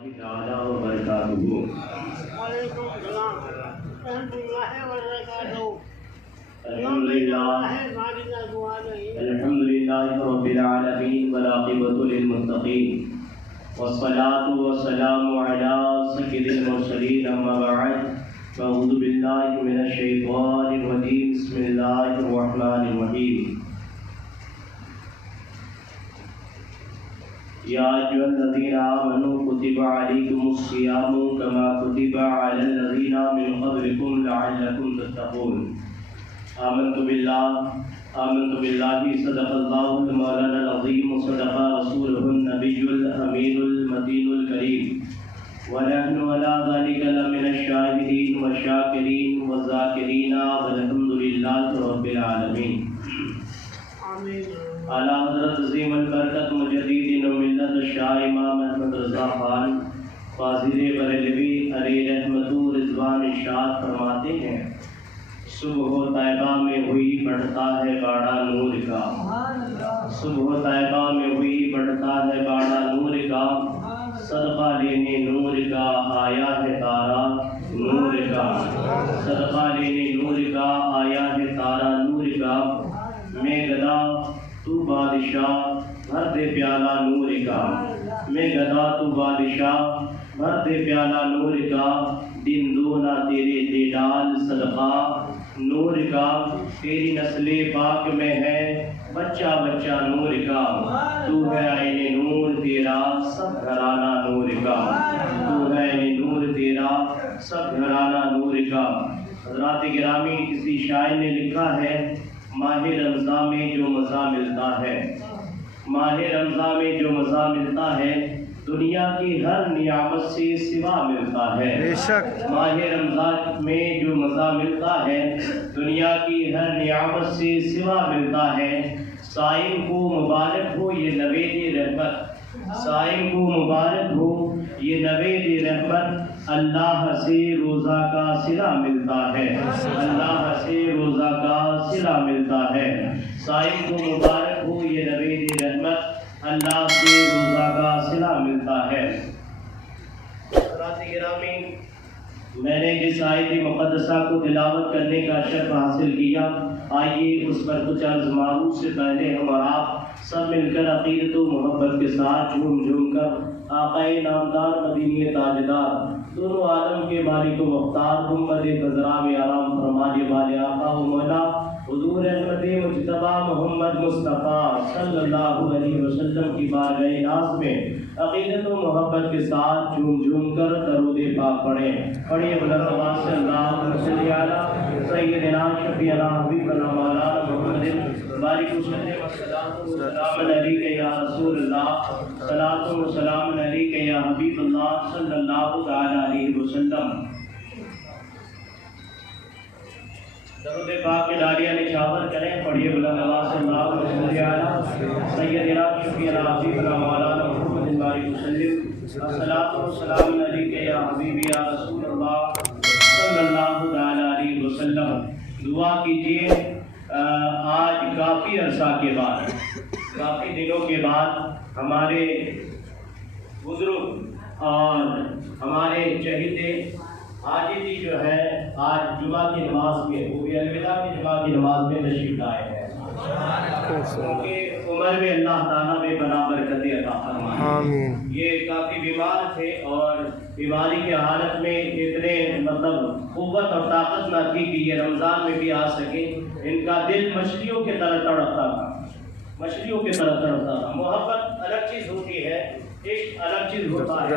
تعالیٰ وبرکاتہ۔ وعلیکم السلام ورحمۃ اللہ وبرکاتہ۔ الحمد للہ رب العالمین والعاقبۃ للمتقین والصلاة والسلام علی سید المرسلین اما بعد فاعوذ باللہ من الشیطان الرجیم بسم اللہ الرحمن الرحیم۔ یا ایھا الذین آمنوا کتب علیکم الصیام کما کتب علی الذین من قبلکم لعلکم تتقون۔ آمنت باللہ صدق اللہ مولانا العظیم وصدق رسولہ النبی الامین المتین الکریم ونحن علی ذلک لمن الشاہدین والشاکرین والذاکرین والحمد للہ رب العالمین۔ اعلیٰ حضرت عظیم البرکت مجدد ملت شاہ امام احمد رضا خان فاضل بریلوی علیہ رحمت و رضوان ارشاد فرماتے ہیں، صبح و طیبہ میں ہوئی بڑھتا ہے باڑا نور کا، صبح و طیبہ میں ہوئی بڑھتا ہے باڑا نور کا، صدقہ لینے نور کا آیا ہے تارا نور کا، صدقہ لینے نور کا آیا ہے تارا نور کا، میں گدا تو بادشاہ بھر دے پیالہ نور کا، میں گدا تو بادشاہ بھر دے پیالہ نور کا، دن دونا تیرے دے ڈال صدقہ نور کا، تیری نسل پاک میں ہے بچہ بچہ نور کا، تو ہے عین نور تیرا سب گھرانہ نور کا، تو ہے عین نور تیرا سب گھرانہ نور کا۔ حضرات گرامی، کسی شاعر نے لکھا ہے، ماہ رمضان میں جو مزہ ملتا ہے، ماہ رمضان میں جو مزہ ملتا ہے دنیا کی ہر نعمت سے سوا ملتا ہے۔ بے شک ماہ رمضان میں جو مزہ ملتا ہے دنیا کی ہر نعمت سے سوا ملتا ہے۔ صائم کو مبارک ہو یہ نوید رحمت، صائم کو مبارک ہو یہ نوید رحمت، اللہ سے روزہ کا صلہ ملتا ہے، اللہ سے روزہ کا صلہ ملتا ہے۔ صائم کو مبارک ہو یہ نوید رحمت، اللہ سے روزہ کا صلہ ملتا ہے۔ حضرات گرامی، میں نے جس آیت مقدسہ کو تلاوت کرنے کا شرف حاصل کیا، آئیے اس پر کچھ عرض معروف سے پہلے ہم اور آپ سب مل کر عقیدت و محبت کے ساتھ جھوم جھوم کر آقائے نامدار مدینی تاجدار دونوں عالم کے مالک و مختار محمد خضرا میں آرام فرمانے والے آقا و مولا حضور احمد مجتبیٰ محمد مصطفیٰ صلی اللہ علیہ وسلم کی بارگاہ ناز میں عقیدت و محبت کے ساتھ جھوم جھوم کر درود پاک پڑھیں۔ پڑھیے بلند آواز سے اللہم صلی علی سیدنا شفیعنا حبیبنا مولانا محمد بارک وسلم والسلام علیک یا رسول اللہ، صلاۃ و سلام علیک یا حبیب اللہ صلی اللہ تعالی علیہ وسلم۔ درود پاک کے داریاں نچھاور کریں، پڑھیے بلند آواز سے اللہم صلی علی سیدنا شفیعنا حبیبنا مولانا محمد بارک وسلم الصلاۃ والسلام علیک یا حبیب یا رسول اللہ صلی اللہ تعالی علیہ وسلم۔ دعا کیجیے، آج کافی عرصہ کے بعد، کافی دنوں کے بعد ہمارے بزرگ اور ہمارے چہیتے حاجی جی جو ہے آج جمعہ کی نماز میں، وہ بھی الوداع کی جمعہ کی نماز میں تشریف لائے ہیں، کیونکہ عمر میں اللہ تعالیٰ میں بنا برکت عطا فرمائے۔ یہ کافی بیمار تھے اور بیماری کی حالت میں اتنے قوت اور طاقت نہ تھی کہ یہ رمضان میں بھی آ سکے۔ ان کا دل مچھلیوں کی طرح تڑپتا تھا، مچھلیوں کی طرح تڑپتا تھا۔ محبت الگ چیز ہوتی ہے، عشق الگ چیز ہوتا ہے،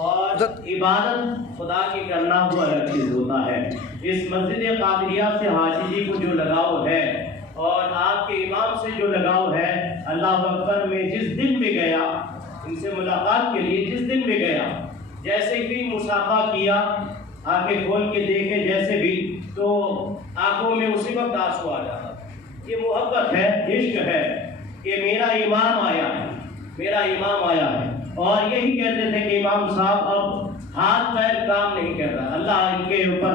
اور عبادت خدا کی کرنا وہ الگ چیز ہوتا ہے۔ اس مسجد قادریہ سے حاجی جی کو جو لگاؤ ہے اور آپ کے امام سے جو لگاؤ ہے، اللہ اکبر، میں جس دن بھی گیا ان سے ملاقات کے لیے، جس دن بھی گیا، جیسے بھی مصافحہ کیا، آنکھیں کھول کے دیکھے جیسے بھی، تو آنکھوں میں اسی وقت آنسو آ جاتا۔ یہ محبت ہے، عشق ہے کہ میرا امام آیا ہے، میرا امام آیا ہے۔ اور یہی کہتے تھے کہ امام صاحب اب ہاتھ پیر کام نہیں کر رہا، اللہ ان کے اوپر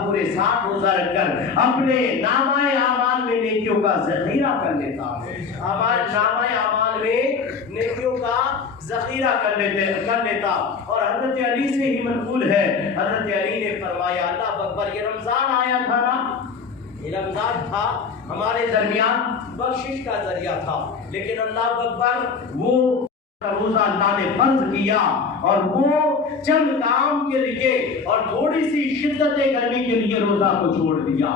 پورے 60 روزہ رکھ کر اپنے نامہ اعمال میں نیکیوں کا ذخیرہ کر لیتا، نامہ اعمال میں نیکیوں کا ذخیرہ کر لیتا۔ اور حضرت علی سے ہی منقول ہے، حضرت علی نے فرمایا اللہ اکبر، یہ رمضان آیا تھا نا، یہ رمضان تھا ہمارے درمیان بخشش کا ذریعہ تھا، لیکن اللہ اکبر وہ روزہ اللہ نے فرض کیا اور وہ چند کام کے لیے اور تھوڑی سی شدت گرمی کے لیے روزہ کو چھوڑ دیا۔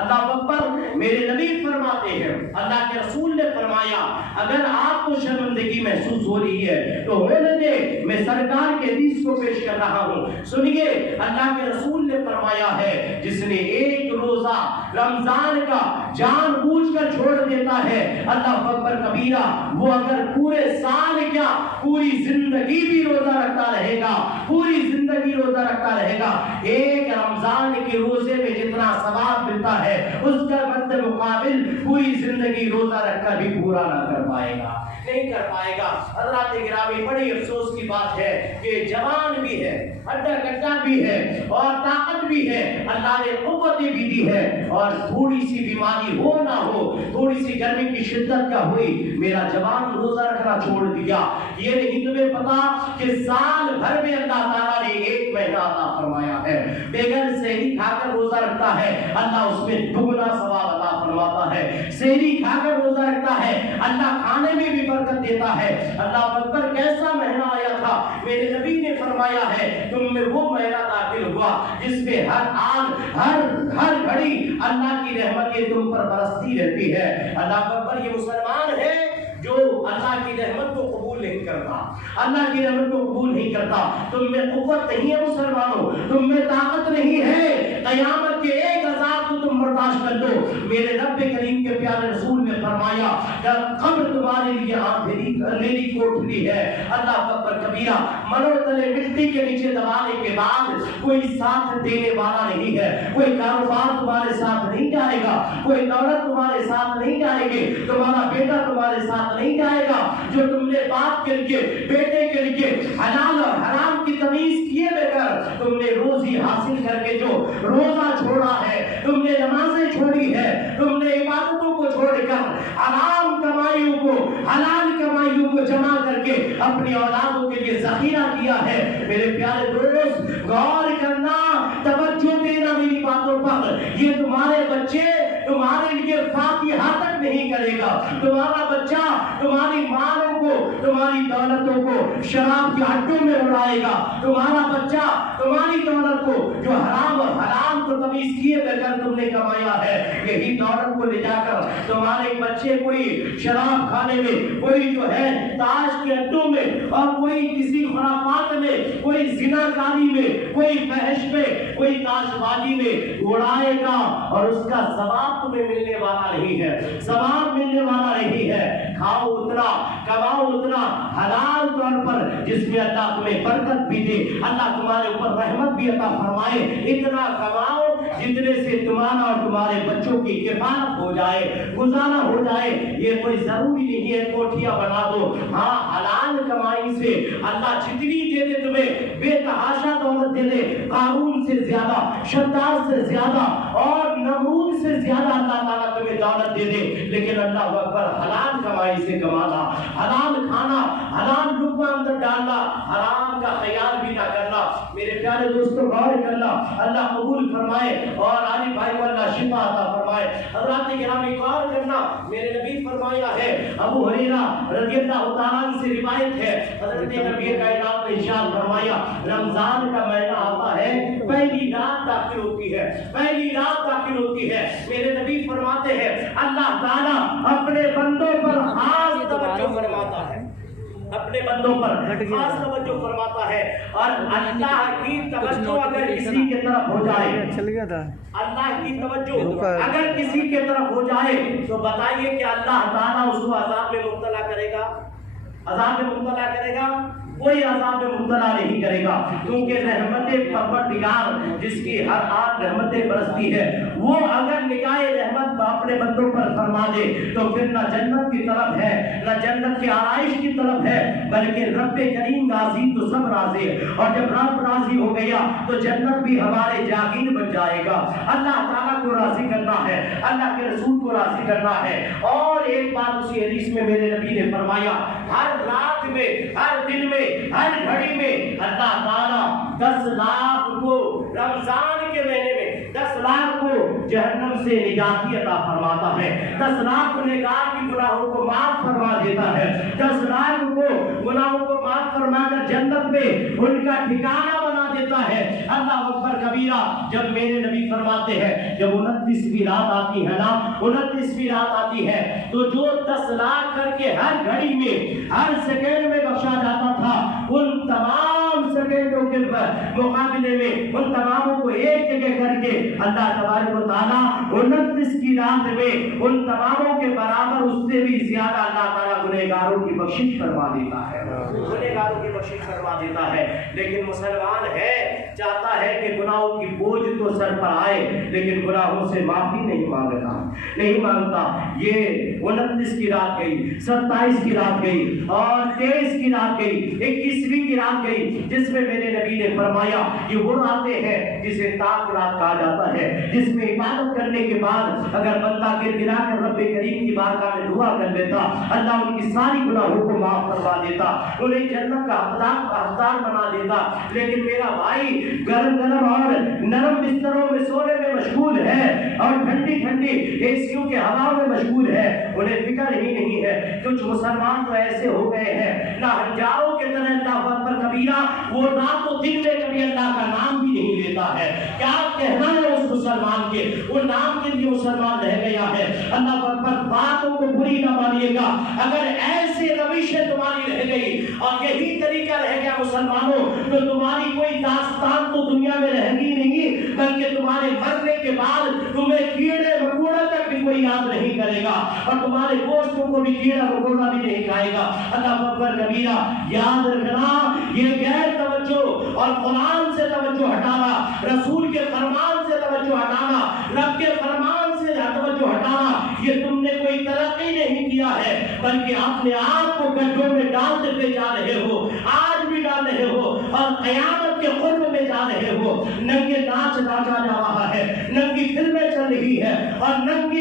اللہ اکبر، میرے نبی فرماتے ہیں، اللہ کے رسول نے فرمایا اگر آپ کو شرمندگی محسوس ہو رہی ہے تو ہونے دے، میں سرکار کے حدیث کو پیش کر رہا ہوں، سنیے۔ اللہ کے رسول نے فرمایا ہے جس نے ایک روزہ رمضان کا جان بوجھ کر چھوڑ دیتا ہے، اللہ اکبر کبیرہ، وہ اگر پورے سال کیا پوری زندگی بھی روزہ رکھتا رہے گا، پوری زندگی روزہ رکھتا رہے گا، ایک رمضان کے روزے میں جتنا ثواب ملتا ہے اس کا مد مقابل پوری زندگی روزہ رکھ کر بھی پورا نہ کر پائے گا، نہیں کر پائے گا۔ حضرات گرامی، بڑی افسوس کی بات ہے کہ جوان بھی ہے، ہڈا کٹا بھی ہے اور طاقت بھی ہے، اللہ نے قوتیں بھی دی ہے، اور تھوڑی سی بیماری ہو نہ ہو، تھوڑی سی گرمی کی شدت کا ہوئی، میرا جوان روزہ رکھنا چھوڑ دیا۔ یہ نہیں تمہیں پتا کہ سال بھر میں اللہ تعالیٰ نے ایک مہینہ عطا فرمایا ہے، بغیر سحری کھا کر روزہ رکھتا ہے اللہ اس میں دگنا ثواب عطا فرماتا ہے، سحری کھا کر روزہ رکھتا ہے اللہ کھانے میں بھی برکت دیتا ہے۔ اللہ اکبر، کیسا مہینہ آیا تھا، میرے نبی نے فرمایا ہے تم میں وہ مہینہ داخل ہوا جس میں ہر آن ہر گھڑی اللہ کی رحمتیں تم پر برستی رہتی ہے۔ اللہ اکبر، یہ مسلمان ہے جو اللہ کی رحمت کو قبول نہیں کرتا، اللہ کی رحمت کو قبول نہیں کرتا۔ تم میں قوت نہیں ہے مسلمانوں، تم میں طاقت نہیں ہے، قیامت کے ایک عذاب کو تم برداشت کر دو۔ میرے رب کریم کے پیارے رسول نے فرمایا قبر تمہارے لیے اندھیری کوٹھلی ہے، اللہ اکبر کبیرہ، مرو تلے مٹی کے نیچے دبانے کے بعد کوئی ساتھ دینے والا نہیں ہے، کوئی کاروبار تمہارے ساتھ نہیں جائے گا، کوئی دولت تمہارے ساتھ نہیں جائے گی، تمہارا بیٹا تمہارے ساتھ نہیں جائے گا۔ جو تم نے باپ کے لیے، بیٹے کے لیے حلال اور حرام کی تمیز کیے بغیر تم نے روزی حاصل کر کے جو روزہ چھوڑا ہے، تم نے نمازیں چھوڑی ہے، تم نے عبادتوں کو چھوڑ کر حرام کمائیوں کو، حلال کمائیوں کو جمع کر کے اپنی اولادوں کے لیے ذخیرہ کیا ہے، میرے پیارے دوست غور کرنا، توجہ دینا میری باتوں پر۔ یہ تمہارے بچے تمہارے لیے فاتحہ تک نہیں کرے گا، تمہارا بچہ تمہاری مالوں کو، تمہاری دولتوں کو شراب کے اڈوں میں اڑائے گا، تمہارا بچہ تمہاری دولت کو جو حرام اور حلال کو تمیز کیے بغیر تم نے کمایا ہے، یہی دولت کو لے جا کر تمہارے بچے کوئی شراب کھانے میں، کوئی جو ہے تاش کے اڈوں میں، اور کوئی کسی خرافات میں، کوئی زنا کاری میں، کوئی فحش میں، کوئی تاش بازی میں اڑائے گا، اور اس کا ثواب تمہیں ملنے والا نہیں ہے، ثواب ملنے والا نہیں ہے۔ کھاؤ اتنا، کماؤ اتنا حلال طور پر جس میں اللہ تمہیں برکت بھی دے، اللہ تمہارے اوپر رحمت بھی عطا فرمائے، اتنا کماؤ جتنے سے تمہارا اور تمہارے بچوں کی کفالت ہو جائے، گزارا ہو جائے۔ یہ کوئی ضروری نہیں ہے کوٹھیاں بنا دو، ہاں حلال کمائی سے اللہ جتنی دے دے تمہیں، بے تحاشا دولت دے دے، قارون سے زیادہ، شداد سے زیادہ اور نمرود سے زیادہ اللہ تعالیٰ تمہیں دولت دے دے، لیکن اللہ اکبر حلال کمائی سے کمانا، حلال کھانا، حلال لقمہ اندر ڈالنا، حرام کا خیال بھی نہ کرنا۔ میرے پیارے دوستوں غور کرنا، اللہ قبول فرمائے اور علی بھائی کو اللہ شفا عطا فرمائے۔ حضرات گرامی غور کرنا، میرے نبی فرمایا ہے، ابو ہریرہ رضی اللہ تعالیٰ عنہ سے روایت ہے، حضرت نبی کائنات نے ارشاد فرمایا رمضان کا مہینہ آتا ہے، پہلی رات داخل ہوتی ہے، پہلی رات داخل ہوتی ہے، میرے نبی فرماتے ہیں اللہ تعالیٰ اپنے بندوں پر خاص توجہ فرماتا ہے، اپنے بندوں پر خاص توجہ فرماتا ہے، اور اللہ کی توجہ اگر کسی کی طرف ہو جائے، اللہ کی توجہ اگر کسی کی طرف ہو جائے تو بتائیے کہ اللہ تعالیٰ اس کو عذاب میں مبتلا کرے گا، عذاب میں مبتلا کرے گا؟ کوئی عذاب میں مبتلا نہیں کرے گا، کیونکہ رحمت پروردگار جس کی ہر آٹھ رحمتیں برستی ہے، وہ اگر نگاہ رحمت اپنے بندوں پر فرما دے تو پھر نہ جنت کی طرف ہے نہ جنت کی آرائش کی طرف ہے، بلکہ رب کریم راضی تو سب راضی، اور جب رب راضی ہو گیا تو جنت بھی ہمارے جاگیر بن جائے گا۔ اللہ تعالیٰ کو راضی کرنا ہے، اللہ کے رسول کو راضی کرنا ہے۔ اور ایک بات اسی حدیث میں میرے نبی نے فرمایا، ہر رات میں، ہر دن میں، ہر گھڑی میں اللہ تعالیٰ 10 لاکھ کو رمضان کے مہینے میں 10 لاکھ کو جہنم سے نجاتی عطا فرماتا ہے، 10 لاکھ گنہگار کی گناہوں کو معاف فرما دیتا ہے، 10 لاکھ کو گناہوں کو معاف فرما کر جنت میں ان کا ٹھکانہ بنا دیتا ہے۔ اللہ اکبر کبیرہ۔ جب میرے نبی فرماتے ہیں جب 29ویں رات آتی ہے نا، 29ویں رات آتی ہے تو جو 10 لاکھ کر کے ہر گھڑی میں، ہر سیکنڈ میں بخشا جاتا تھا، ان تمام سیکنڈوں کے مقابلے میں ان تماموں کو ایک جگہ کر کے اللہ تبارک و تعالیٰ 29 کی رات میں ان تماموں کے برابر اس سے بھی زیادہ اللہ تعالیٰ گنہگاروں کی بخشش فرما دیتا ہے، گنہگاروں کی بخشش فرما دیتا ہے۔ لیکن مسلمان ہے، چاہتا ہے کہ گناہوں کی بوجھ تو سر پر آئے لیکن گناہوں سے معافی نہیں مانگتا۔ یہ 29 کی رات گئی، 27 کی رات گئی اور 23 کی رات گئی، 21ویں کی رات گئی، جس میں میرے نبی نے فرمایا یہ وہ راتیں ہیں جسے تاک رات کہا جاتا ہے، جس میں عبادت کرنے کے بعد اگر بندہ گر گرا کر رب کریم کی بارگاہ میں دعا کر لیتا، اللہ ان کی ساری گناہوں کو معاف کروا دیتا، انہیں جنت کا حقدار بنا دیتا۔ لیکن میرا بھائی گرم اور نرم بستروں میں سونے میں مشغول ہے اور ٹھنڈی ایسیوں کے ہواؤں میں مشغول ہے، انہیں فکر ہی نہیں ہے۔ کچھ مسلمان تو ایسے ہو گئے ہیں نہ ہنجاروں کے طرح اللہ اکبر کبیرہ، وہ رات و دن میں کبھی اللہ کا نام بھی نہیں لیتا ہے۔ کیا کہنا ہے اس مسلمان کے، وہ نام کے لیے مسلمان رہ گیا ہے۔ اللہ اکبر، باتوں کو بری نہ مانیے گا، اگر ایسے روشیں تمہاری رہ گئی اور یہی طریقہ رہ گیا مسلمانوں تو تمہاری کوئی داستان تو دنیا میں رہ گی نہیں، بلکہ تمہارے مرنے کے بعد تمہیں کیڑے مکوڑے تک بھی کوئی یاد نہیں کرے گا اور تمہارے گوشتوں کو بھی کیڑا مکوڑا بھی نہیں کھائے گا۔ اللہ اکبر کبیرہ۔ یاد رکھنا، یہ غیر توجہ اور قرآن سے توجہ ہٹانا، رسول کے فرمان سے توجہ ہٹانا، رب کے فرمان سے توجہ ہٹانا، یہ تم نے کوئی ترقی نہیں کیا ہے بلکہ اپنے آپ کو گڈھوں میں ڈالتے جا رہے ہو، آج بھی ڈال رہے ہو اور قیامت کے قرب میں جا رہے ہو۔ ننگے ناچ ناچا جا رہا ہے، ننگی فلمیں چل رہی ہے اور ننگی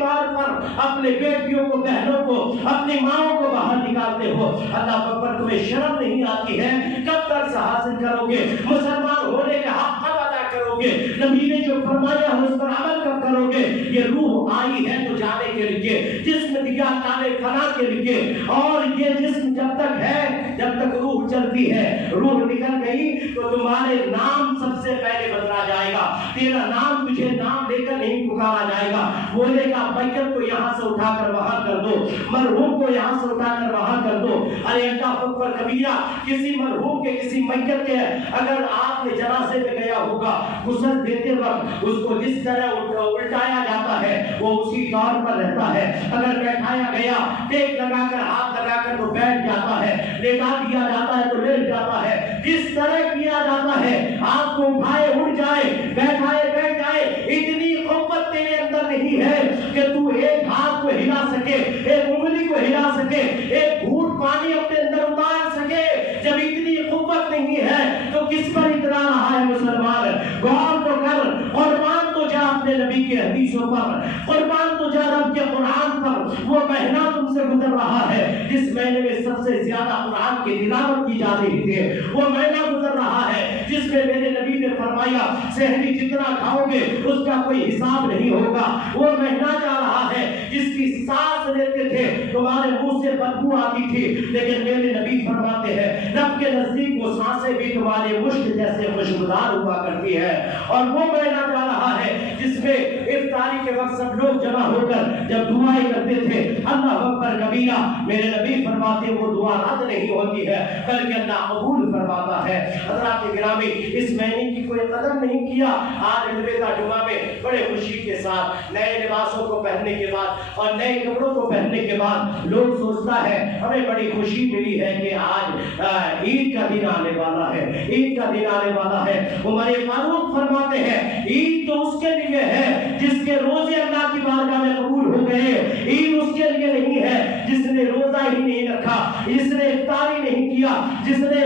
طور پر اپنے بیٹیوں کو، بہنوں کو، اپنی ماں کو باہر نکالتے ہو۔ اللہ اکبر، تمہیں شرم نہیں آتی ہے؟ کب تک حاصل کرو گے؟ مسلمان ہونے کے حق کب ادا کرو گے؟ نبی نے جو فرمایا ہے اس پر عمل کب کرو گے؟ یہ روح آئی ہے تو جانے کے لیے، جسم دیا کالے فنا کے لیے، اور یہ جسم جب تک ہے، جب تک روح چلتی ہے، روح نکل گئی تو تمہارے نام سب سے پہلے بدلا جائے گا، تیرا نام تجھے نام لے کر نہیں پکارا جائے گا، بولے گا میت کو یہاں سے اٹھا کر وہاں کر دو، مرحوم کو یہاں سے اٹھا کر وہاں کر دو۔ ارے اللہ اکبر کبیرہ، کسی مرحوم کے، کسی میت کے اگر آپ نے جنازے میں گیا ہوگا، غسل دیتے وقت اس کو جس طرح الٹایا جاتا ہے وہ اسی طور پر رہتا ہے، اگر بیٹھایا گیا ٹیک لگا کر ہاتھ لگا کر تو بیٹھ جاتا ہے، لیٹا دیا جاتا ہے تو لیٹ جاتا ہے، جس طرح کیا جاتا ہے، آپ کو اٹھائے اٹھ جائے، بیٹھائے بیٹھ جائے، اتنی قوت تیرے اندر نہیں ہے کہ تو ایک ہاتھ کو ہلا سکے، ایک انگلی کو ہلا سکے، ایک گھونٹ پانی اپنے اندر اتار سکے۔ جب اتنی قوت نہیں ہے تو کس پر اترا رہا ہے مسلمان؟ غور تو کر، قربان تو جا اپنے نبی کے حدیثوں پر، قربان تو جا رب کے قرآن پر۔ وہ مہینہ تم سے گزر رہا ہے جس مہینے میں سب سے زیادہ قرآن کی تلاوت کی جا رہی ہے، وہ مہینہ گزر رہا ہے جس میں میرے نبی نے فرمایا سحری جتنا کھاؤ گے اس کا کوئی حساب نہیں ہوگا، وہ مہینہ جا رہا ہے جس کی سانس لیتے تھے تمہارے منہ سے بدبو آتی تھی، لیکن میرے نبی فرماتے ہیں رب کے نزدیک وہ سانسیں بھی تمہارے مشک جیسے خوشبودار ہوا کرتی ہے، اور وہ مہینہ جا رہا ہے جس میں افطاری کے کے وقت سب لوگ جمع ہو کر جب دعائیں کرتے تھے اللہ اکبر کبیرہ، میرے نبی فرماتے وہ دعا رد نہیں ہوتی ہے بلکہ اللہ قبول فرماتا ہے۔ حضرات گرامی، اس مہینے کی کوئی قدر نہیں کیا۔ آج الوداع جمعہ میں بڑے خوشی کے ساتھ نئے لباسوں کو پہننے کے بعد اور نئے کپڑوں کو پہننے کے بعد لوگ سوچتا ہے ہمیں بڑی خوشی ملی ہے کہ آج عید کا دن آنے والا ہے، عید کا دن آنے والا ہے۔ عمر فاروق فرماتے ہیں عید تو اس کے لیے ہے جس کے روزے اللہ کی بارگاہ میں قبول ہو گئے، عید اس کے لیے نہیں ہے جس نے روزہ ہی نہیں رکھا، جس نے افطاری نہیں کیا، جس نے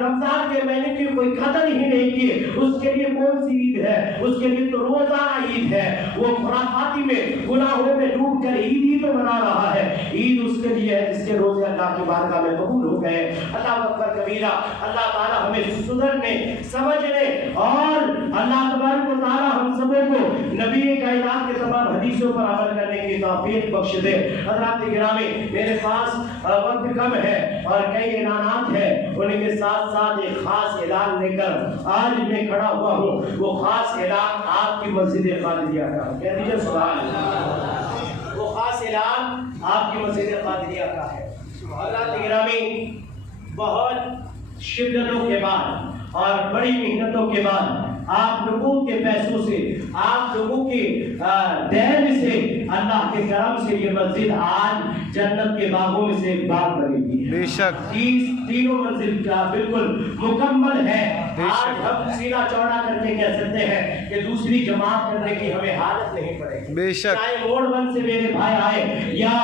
رمضان کے مہینے کی کوئی قدر ہی نہیں کی، اس کے لیے کون سی عید ہے؟ اس کے لیے تو روزانہ عید ہے۔ وہ خرافاتی میں گناہوں میں ڈوب کر عید ہی تو منا رہا ہے۔ عید اس کے لیے ہے جس کے روزے اللہ کی بارگاہ میں قبول ہو گئے۔ اللہ اکبر کبیرہ، اللہ تعالیٰ ہمیں سدھرنے، سمجھنے اور اللہ تبارک و تعالیٰ ہم سبوں کو نبی کائنات کے تمام حدیثوں پر عمل کرنے کی توفیق بخش دے۔ حضرات گرامی، میرے پاس وقت کم ہے اور کئی اعلانات ہیں، ان کے ساتھ ساتھ ایک خاص اعلان لے کر آج میں کھڑا ہوا ہوں۔ وہ خاص اعلان آپ کی مسجد قادریہ کا ہے، کہہ دیجیے سبحان اللہ۔ وہ خاص اعلان آپ کی مسجد قادریہ کا ہے۔ حضرات گرامی، بہت شدتوں کے بعد اور بڑی محنتوں کے بعد آپ لوگوں کے پیسوں سے، آپ لوگوں کے دین سے، اللہ کے کرم سے یہ مسجد آج جنت کے باغوں میں سے ایک باغ بنے گی۔ بے شک تینوں منزل کا بالکل مکمل ہے۔ آج ہم سینہ چوڑا کر کے کہہ سکتے ہیں کہ دوسری جماعت کرنے کی ہمیں حالت نہیں پڑے گی۔ بے شک چاہے موڑ بند سے میرے بھائی آئے یا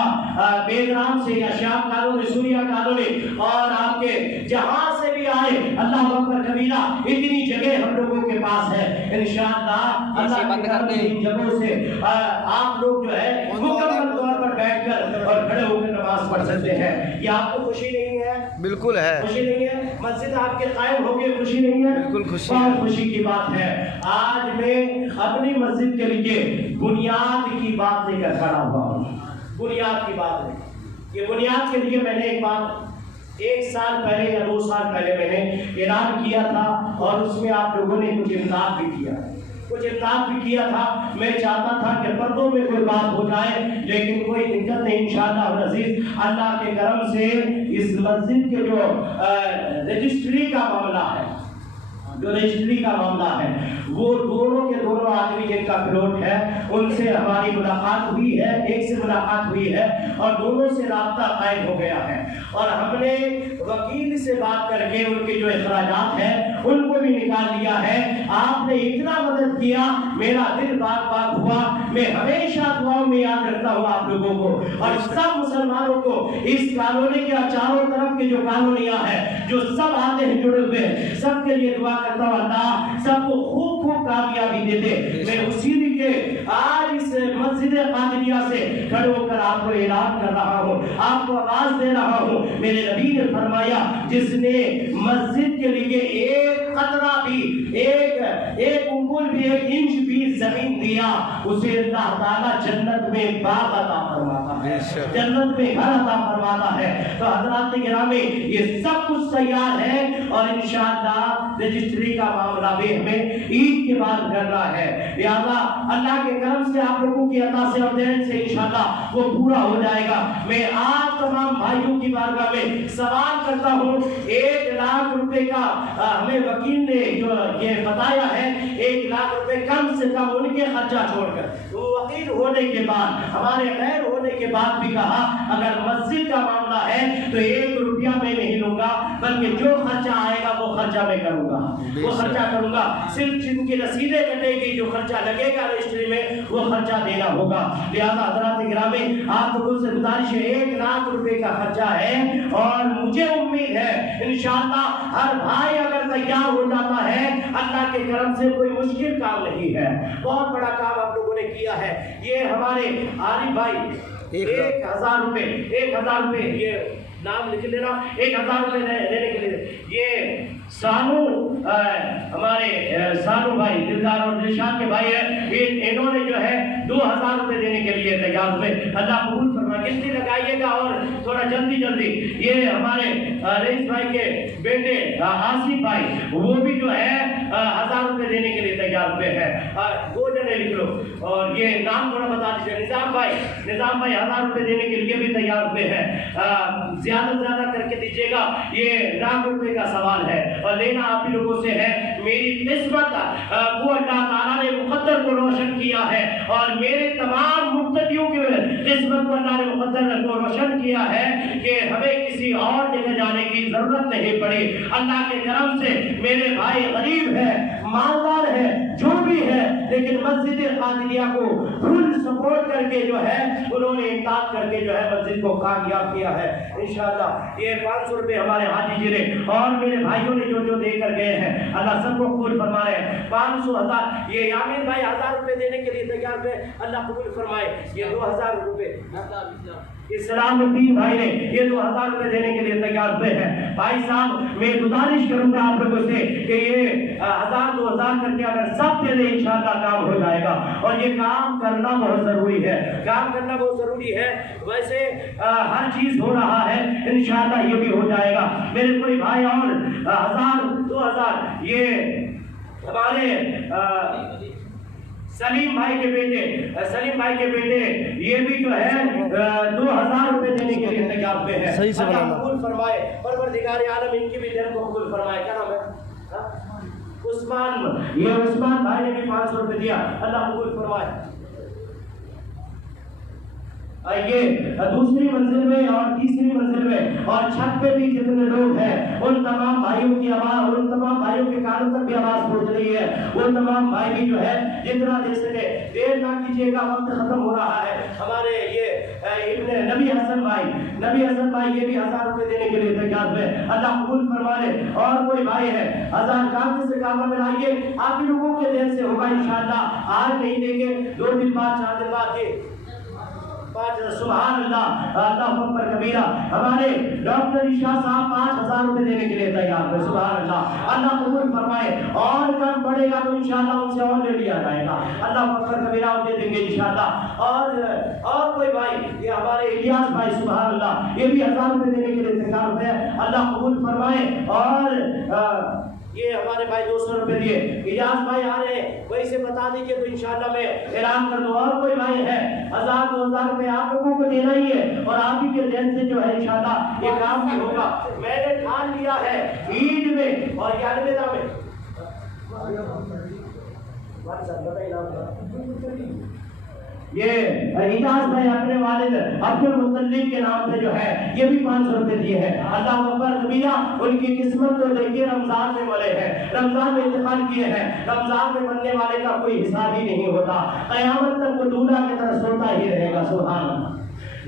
بیگرام سے یا شام کالونی، سوریا کالونی اور آپ کے جہاں سے بھی آئے، اللہ اکبر کبیرہ، اتنی جگہ ہم لوگوں کے پاس ہے۔ انشاءاللہ اللہ کے کرم سے ان جگہوں سے آپ لوگ جو ہے مکمل طور پر بیٹھ کر اور کھڑے ہو کر نماز پڑھ سکتے ہیں۔ یہ آپ کو خوشی نہیں ہے؟ بالکل ہے، خوشی نہیں ہے؟ مسجد آپ کے قائم ہو گئے، خوشی نہیں ہے؟ بالکل خوشی، بہت خوشی کی بات ہے۔ آج میں اپنی مسجد کے لیے بنیاد کی بات لے کر کھڑا ہوا ہوں۔ بنیاد کی بات ہے، یہ بنیاد کے لیے میں نے ایک بات 1 سال پہلے یا 2 سال پہلے میں نے اعلان کیا تھا اور اس میں آپ لوگوں نے کچھ امداد بھی کیا، کچھ امداد بھی کیا تھا۔ میں چاہتا تھا کہ پردوں میں کوئی بات ہو جائے، لیکن کوئی دقت نہیں، انشاءاللہ العزیز اللہ کے کرم سے اس مسجد کے جو رجسٹری کا معاملہ ہے، جو رجسٹری کا معاملہ ہے، وہ دونوں کے دونوں آدمی جن کا پلاٹ ہے ان سے ہماری ملاقات ہوئی ہے، ایک سے ملاقات ہوئی ہے اور دونوں سے رابطہ قائم ہو گیا ہے، اور ہم نے وکیل سے بات کر کے ان کے جو اخراجات ہیں ان کو بھی نکال لیا ہے۔ آپ نے اتنا مدد کیا، میرا دل باغ باغ ہوا۔ میں ہمیشہ دعاؤں میں یاد رکھتا ہوں آپ لوگوں کو اور سب مسلمانوں کو۔ اس کالونی کے چاروں طرف کے جو کالونیاں ہیں، جو سب آتے ہیں جڑے ہوئے ہیں، سب کے لیے دعا کرتا ہوں اللہ سب کو خوب خوب کامیابی دے دے۔ میں اسی لیے آج اس مسجد قادریہ سے کھڑے ہو کر آپ کو اعلان کر رہا ہوں، آپ کو آواز دے رہا ہوں۔ میرے نبی نے فرمایا جس نے مسجد کے لیے ایک قطرہ بھی، ایک انگل بھی، 1 انچ بھی زمین دیا، اسے اللہ تعالیٰ جنت میں باغ عطا فرماتا ہے، جنت میں گھر عطا فرماتا ہے۔ تو حضرات گرامی، یہ سب کچھ تیار ہے اور انشاءاللہ رجسٹری کا معاملہ بھی ہمیں عید کے بعد کرنا ہے۔ لہذا اللہ کے کرم سے آپ لوگوں کی عطا سے اور دین سے انشاءاللہ وہ پورا ہو جائے گا۔ میں آپ تمام بھائیوں کی بارگاہ میں سوال کرتا ہوں، 1 لاکھ روپے کا ہمیں وکیل نے جو یہ بتایا ہے، 1 لاکھ روپے کم سے کم ان کے خرچہ چھوڑ کر، وکیل ہونے کے بعد، ہمارے غیر ہونے کے بعد بھی کہا اگر مسجد کا معاملہ ہے تو 1 روپیہ میں نہیں لوں گا، بلکہ جو خرچہ آئے گا وہ خرچہ میں کروں گا، وہ خرچہ کروں گا، صرف جن کی رسیدیں کٹے گی، جو خرچہ لگے گا رجسٹری میں وہ خرچہ دینا ہوگا۔ لہذا حضرات گرامی، آپ لوگوں سے گزارش ہے، 1 لاکھ روپے کا خرچہ ہے اور مجھے امید ہے انشاءاللہ ہر بھائی اگر تیار ہو جاتا ہے، اللہ کے کرم سے کوئی مشکل کام نہیں ہے، بہت بڑا کام آپ لوگوں نے کیا ہے۔ یہ ہمارے عارف بھائی 1000 روپے یہ نام لکھ لینا، 1000 روپے دینے کے لیے یہ سانو ہمارے سانو بھائی دلدار اور دلشان کے بھائی ہیں، انہوں نے جو ہے 2000 روپے دینے کے لیے تیار ہوئے۔ اللہ قبول فرمائے۔ کشتی لگائیے گا اور تھوڑا جلدی یہ ہمارے رئیس بھائی کے بیٹے آصف بھائی وہ بھی جو ہے 1000 روپے دینے کے لیے تیار ہوئے ہیں. 2 جنے لکھ لو اور یہ نام تھوڑا بتا دیجیے. نظام بھائی 1000 روپے دینے کے لیے بھی تیار ہوئے ہیں. زیادہ سے زیادہ کر کے دیجیے گا. یہ لاکھ روپے کا سوال ہے اور لینا آپ ہی لوگوں سے ہے. میری قسمت وہ اللہ تعالیٰ نے مقدر کو روشن کیا ہے اور میرے تمام مقتدیوں کی قسمت کو اللہ نے مقدر کو روشن کیا ہے کہ ہمیں کسی اور جگہ جانے کی ضرورت نہیں پڑی. اللہ کے کرم سے میرے بھائی غریب ہے, مالدار ہے, جو بھی ہے, لیکن مسجد قادریہ کو فل سپورٹ کر کے جو ہے انہوں نے امداد کر کے جو ہے مسجد کو کامیاب کیا ہے. انشاءاللہ یہ 500 روپے ہمارے حاجی جی نے اور میرے بھائیوں نے جو دے کر گئے ہیں اللہ سب کو قبول فرمائے. 500 1000 یہ یامین بھائی 1000 روپے دینے کے لیے تیار ہے. اللہ قبول فرمائے. یہ 2000 روپے اسلام الدین بھائی نے یہ 2000 روپے دینے کے لیے تیار ہوئے ہیں. بھائی صاحب میں گزارش کروں گا آپ لوگوں سے کہ یہ 1000 2000 کر کے اگر سب دے دیں انشاءاللہ کام ہو جائے گا اور یہ کام کرنا بہت ضروری ہے. کام کرنا بہت ضروری ہے. ویسے ہر چیز ہو رہا ہے, انشاءاللہ یہ بھی ہو جائے گا. میرے کوئی بھائی اور 1000 2000 یہ ہمارے سلیم بھائی کے بیٹے یہ بھی جو ہے 2000 روپے دینے کے لیے تیار ہوئے ہیں. اللہ قبول فرمائے. پروردگار عالم ان کی بھی دین کو قبول فرمائے. کیا نام ہے؟ عثمان بھائی نے بھی 500 روپے دیا. اللہ قبول فرمائے. یہ دوسری منزل میں اور تیسری منزل میں اور چھت پہ بھی جتنے لوگ ہیں ان تمام بھائیوں کی آواز, ان تمام بھائیوں کے کانوں تک بھی آواز پہنچ رہی ہے. وہ تمام بھائی بھی جو ہے جتنا دے سکے دیر نہ کیجیے گا, وقت ختم ہو رہا ہے. ہمارے یہ ابن نبی حسن بھائی یہ بھی 1000 روپے دینے کے لیے تیار ہوئے. اللہ قبول فرمائے. اور کوئی بھائی ہے 1000 کام سے کام میں لائیے. آپ لوگوں کے دین سے ہوگا انشاءاللہ. آج نہیں دیں گے 2 دن بعد 4 دن بعد سبحان اللہ اللہ اکبر کبیرہ. ہمارے ڈاکٹر عشاء صاحب 5000 روپے دینے کے لیے تیار ہے. سبحان اللہ. اللہ قبول فرمائے. اور کم پڑے گا تو انشاءاللہ ان سے اور لے لیا جائے گا. اللہ اکبر کبیرہ دے دیں گے انشاءاللہ. اور کوئی بھائی یہ ہمارے الیاس بھائی سبحان اللہ یہ بھی 1000 روپے دینے کے لیے تیار ہے. اللہ قبول فرمائے. اور یہ ہمارے بھائی 200 روپے دیے. اجاز بھائی آ رہے ہیں, وہی سے بتا دیجیے تو انشاءاللہ میں اعلان کر دوں. اور کوئی بھائی ہے 1000 2000 روپے آپ لوگوں کو دینا ہی ہے اور آپ ہی کے دین سے جو ہے انشاءاللہ یہ کام بھی ہوگا. میں نے ٹھان لیا ہے عید میں اور یادگار میں یہ اجاز بھائی اپنے والد عبد المطلب کے نام پہ جو ہے یہ بھی 500 روپے دیے ہیں. اللہ اکبر کبیرہ. ان کی قسمت تو دیکھیے رمضان میں ملے ہیں, رمضان میں انتقال کیے ہیں. رمضان میں مرنے والے کا کوئی حساب ہی نہیں ہوتا. قیامت تک وہ دولہا کی طرح سوتا ہی رہے گا. سبحان اللہ.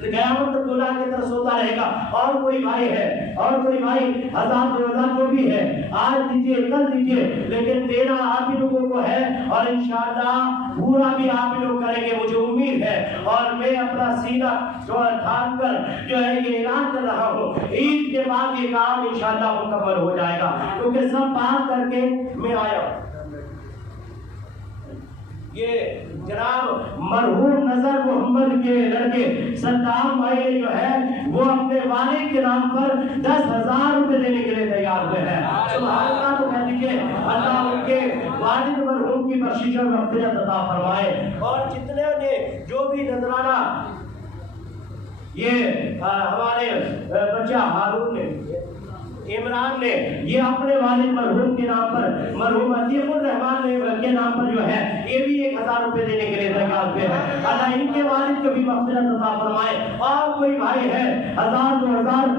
قیامت تک دولہا کی طرح سوتا رہے گا. اور کوئی بھائی ہے اور کوئی بھائی 1000 2000 جو بھی ہے آج دیجیے کل دیجیے, لیکن دینا آپ ہی لوگوں کو ہے اور انشاءاللہ پورا بھی آپ ہی لوگ کریں گے مجھے امید ہے. اور میں اپنا سینہ ٹھان کر جو ہے یہ اعلان کر رہا ہوں عید کے بعد یہ کام انشاءاللہ مکمل ہو جائے گا, کیونکہ سب بات کر کے میں آیا ہوں. یہ جناب مرحوم نظر محمد کے لڑکے صدام بھائی جو ہے وہ اپنے والد کے نام پر 10,000 روپے دینے کے لیے تیار ہوئے ہیں. سبحان اللہ. تو کہہ دیجیے اللہ ان کے والد مرحوم کی بخشش اور مغفرت عطا فرمائے. اور جتنے نے جو بھی نذرانہ یہ ہمارے بچہ ہارون نے عمران نے یہ اپنے والد مرحوم کے نام پر مرحوم عطیق الرحمان کے نام پر جو ہے یہ بھی 1000 روپے دینے کے لیے تیار ہوئے ہیں. اللہ ان کے والد کو بھی مغفرت عطا فرمائے. اور کوئی بھائی ہے 1000 2000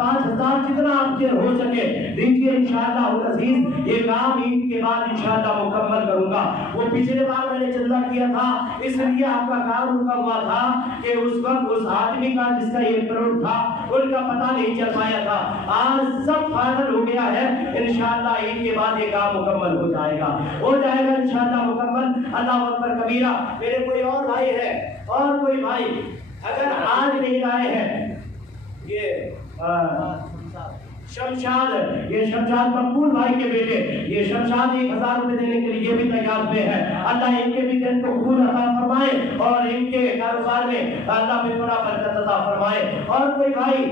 5000 جتنا آپ کے ہو سکے دیجیے انشاءاللہ العزیز. یہ کام عید کے بعد انشاءاللہ مکمل کروں گا. وہ پچھلے بار میں نے چندہ کیا تھا اس لیے آپ کا کام رکا ہوا تھا کہ اس وقت اس آدمی کا جس کا یہ کروڑ تھا ان کا پتہ نہیں چل پایا تھا. آج سب فائنل ہو گیا ہے. انشاءاللہ عید کے بعد یہ کام مکمل ہو جائے گا انشاءاللہ مکمل. اللہ اکبر کبیرہ. میرے کوئی اور بھائی ہے اور کوئی بھائی اگر آج نہیں لائے ہیں یہ شمشاد یہ شمشاد مقبول بھائی کے بیٹے یہ شمشاد 1000 روپے دینے کے لیے بھی تیار ہوئے ہیں. اللہ ان کے بھی دین کو قبول عطا فرمائے اور ان کے کاروبار میں اللہ بے پناہ برکت عطا فرمائے۔ اور کوئی بھائی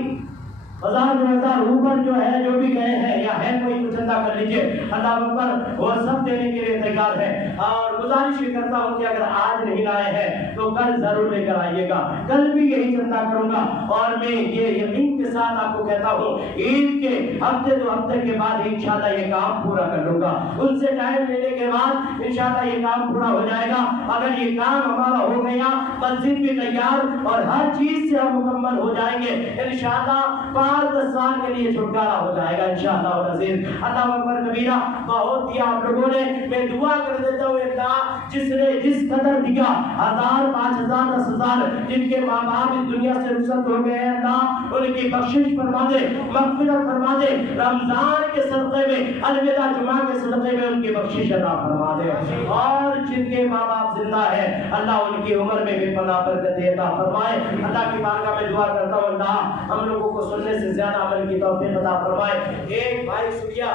1000 اوپر جو ہے جو بھی گئے ہیں یا ہے کوئی تو چندہ کر لیجئے، اللہ اکبر، وہ سب دینے کے لیے تیار ہے۔ اور گزارش بھی کرتا ہوں کہ اگر آج نہیں لائے ہیں تو کل ضرور لے کر آئیے گا، کل بھی یہی چندہ کروں گا۔ اور میں یہ یقین کے ساتھ آپ کو کہتا ہوں عید کے ہفتے 2 ہفتے کے بعد انشاءاللہ یہ کام پورا کر لوں گا، ان سے ٹائم لینے کے بعد انشاءاللہ یہ کام پورا ہو جائے گا۔ اگر یہ کام ہمارا ہو گیا، مسجد بھی تیار اور ہر چیز سے ہم مکمل ہو جائیں گے، انشاءاللہ 5-10 سال کے لیے چھٹکارا ہو جائے گا انشاءاللہ العزیز۔ اللہ اکبر کبیرہ، بہت دیا آپ لوگوں نے، میں دعا کر دیتا ہوں اللہ جس نے جس قدر دیا، 1000 5000 10000 جن کے ماں باپ اس دنیا سے رخصت ہو گئے ہیں، اللہ ان کی بخشش فرما دے، مغفرت فرما دے، رمضان کے صدقے میں، الوداع جمعہ کے صدقے میں ان کی بخشش عطا فرما دے۔ اور جن کے ماں باپ زندہ ہیں اللہ ان کی عمر میں بھی پناہ برکت عطا فرمائے۔ اللہ کی بارگاہ میں دعا کرتا ہوں اللہ ہم لوگوں کو سننے سے زیادہ عمل کی توفیق عطا فرمائے۔ ایک بھائی سوریا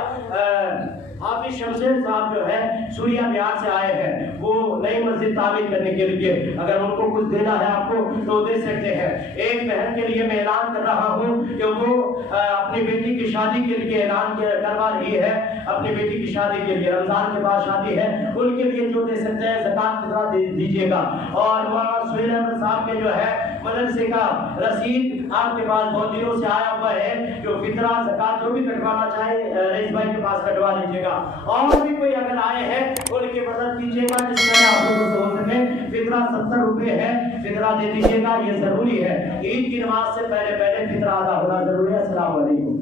حافظ شمشیر صاحب جو ہے سوریا بہار سے آئے ہیں، وہ نئی مسجد تعمیر کرنے کے لیے، اگر ان کو کچھ دینا ہے آپ کو تو دے سکتے ہیں۔ ایک بہن کے لیے میں اعلان کر رہا ہوں کہ وہ اپنی بیٹی کی شادی کے لیے اعلان کروا رہی ہے، اپنی بیٹی کی شادی کے لیے، رمضان کے بعد شادی ہے، ان کے لیے جو دے سکتے ہیں زکوٰۃ فطرہ دیجیے گا۔ اور مولانا سہیل احمد صاحب کے جو ہے مدرسے کا رسید آپ کے پاس بہت دنوں سے آیا ہوا ہے، جو فطرہ زکوٰۃ جو بھی کٹوانا چاہے رئیس بھائی کے پاس کٹوا لیجیے گا۔ اور بھی کوئی اگر آئے ہیں ان کی مدد کیجیے گا جس طرح آپ لوگوں سے ہو سکے۔ فطرہ 70 روپے ہے، فطرہ دے دیجیے گا، یہ ضروری ہے، عید کی نماز سے پہلے فطرہ ادا ہونا ضروری ہے۔ السلام علیکم۔